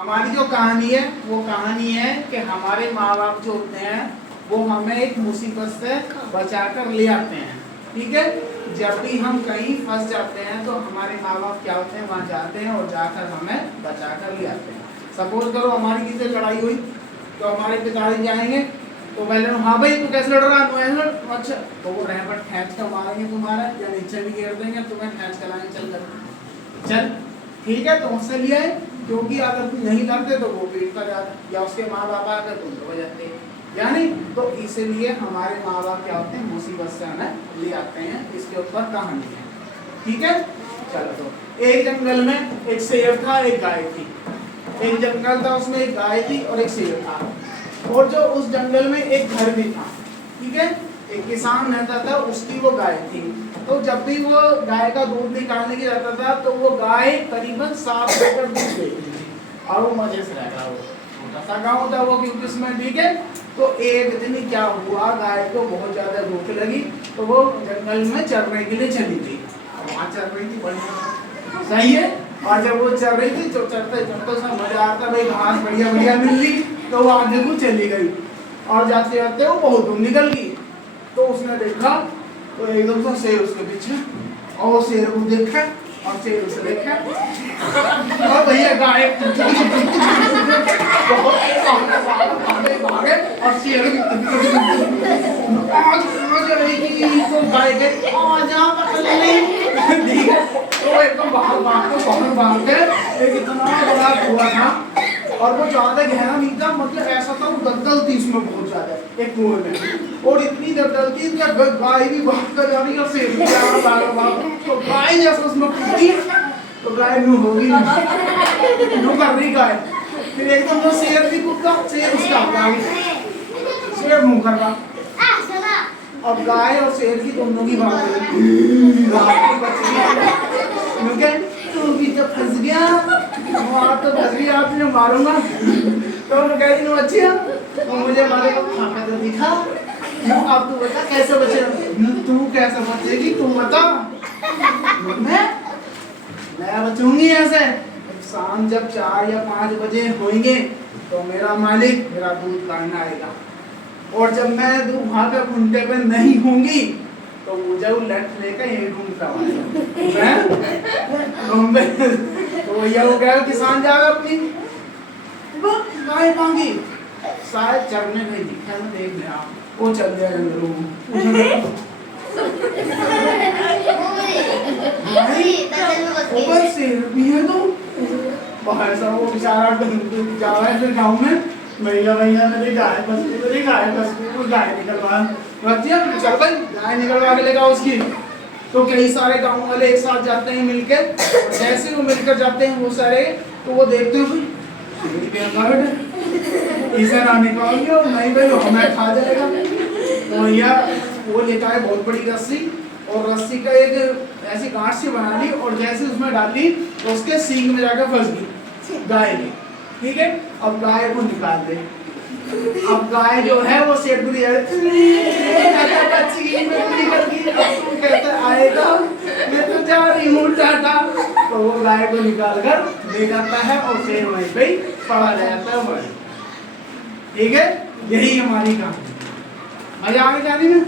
हमारी जो कहानी है वो कहानी है कि हमारे माँ बाप जो होते हैं वो हमें एक मुसीबत से बचाकर ले आते हैं। ठीक है, जब भी हम कहीं फंस जाते हैं तो हमारे माँ बाप क्या होते हैं, वहाँ जाते हैं और जाकर हमें बचाकर ले आते हैं। सपोज करो हमारी किसी से लड़ाई हुई तो हमारे पिताजी जाएंगे तो पहले हाँ भाई तू कैसे लड़ रहा है, अच्छा तो वो रहमत खींच कर मारेंगे तुम्हारा या नीचे भी गिर देंगे, तुम्हें खींच कर लाएंगे, चल कर चल ठीक है तो उससे लिया है, क्योंकि अगर तुम नहीं लड़ते तो वो पीटता जाता या उसके माँ बाप आकर तुम हो जाते हैं, यानी तो इसीलिए हमारे माँ बाप क्या होते हैं, मुसीबत से हमें ले आते हैं। इसके ऊपर कहानी है। ठीक है, चलो तो एक जंगल में एक शेर था, एक गाय थी। एक जंगल था, उसमें एक गाय थी और एक शेर था, और जो उस जंगल में एक घर भी था। ठीक है, एक किसान रहता था, उसकी वो गाय थी। तो जब भी वो गाय का दूध निकालने की रहता था तो वो गाय करीबन 7 लीटर दूध देती थी और वो मजे से रहता। वो छोटा सा गाँव था वो, क्योंकि उसमें ठीक है। तो एक दिन क्या हुआ, गाय को बहुत ज्यादा भूख लगी तो वो जंगल में चरने के लिए चली थी। वहाँ चर रही थी, बढ़िया सही है। और जब वो चल रही थी तो चढ़ते चढ़ते उसका मजा आता, भाई घास बढ़िया बढ़िया मिल रही, तो वो आगे को चली गई और जाते जाते वो बहुत दूर निकल गई। तो उसने देखा तो एकदम से शेर उसके पीछे, और वो शेर को देखा और शेर उसे देखा और भैया गाय भागे और शेर तो गाय के ठीक है, तो एकदम बाहर भाग के एक इतना बड़ा कुआं था और वो ज्यादा गहरा नहीं था, मतलब ऐसा था वो दलदल थी उसमें बहुत ज्यादा एक कुएं में, और इतनी दलदल थी कि गाय भी भाग कर जा रही और शेर भी जा रहा। तो गाय जैसे उसमें कूदी तो गाय नू होगी नू कर रही गाय, फिर एकदम वो शेर भी कूदा, शेर उसका शेर मुंह कर रहा। अब गाय और शेर की दोनों की बात तू भी तो फंस गया, आप तो फंस गया, आपने मारूंगा। तो मैं कह रही अच्छी है तो मुझे मारे को खाकर तो दिखा, अब तू बता कैसे बचे, तू कैसे बचेगी तू बता। मैं बचूंगी ऐसे, शाम जब 4 या 5 बजे होंगे तो मेरा मालिक मेरा दूध लाने आएगा, और जब मैं वहाँ पे घंटे पे नहीं होंगी तो मुझे वो लट लेकर यही घूमता मैं तो भैया वो गया, किसान जाएगा अपनी गाय मांगी, शायद चरने गई थी, खैर मैं देख लिया वो चल गया जंगलों शेर भी है तो बाहर सा वो बेचारा जा रहा है फिर गाँव में, भैया मेरी गाय बस गाय निकलवा चल भाई गाय निकलवा के लेगा उसकी। तो कई सारे गाँव वाले एक साथ जाते हैं मिलकर, जैसे वो मिलकर जाते हैं वो सारे, तो वो देखते हैं इसे ना निकालिए और नहीं भाई हमें खा जाएगा। तो भैया वो लेता है बहुत बड़ी रस्सी, और रस्सी का एक ऐसी गांठ सी बना ली और जैसे उसमें डाली तो उसके सींग में जाकर फंस गई गाय ने। ठीक है, अब गाय को निकाल दे, अब गाय जो है वो शेर को कैसे आएगा, मैं तो जा रही हूँ टाटा। तो वो गाय को निकाल कर ले जाता है और शेर वहीं पे पड़ा रहता है। ठीक है, यही हमारी कहानी। मजा आ गई जाने में।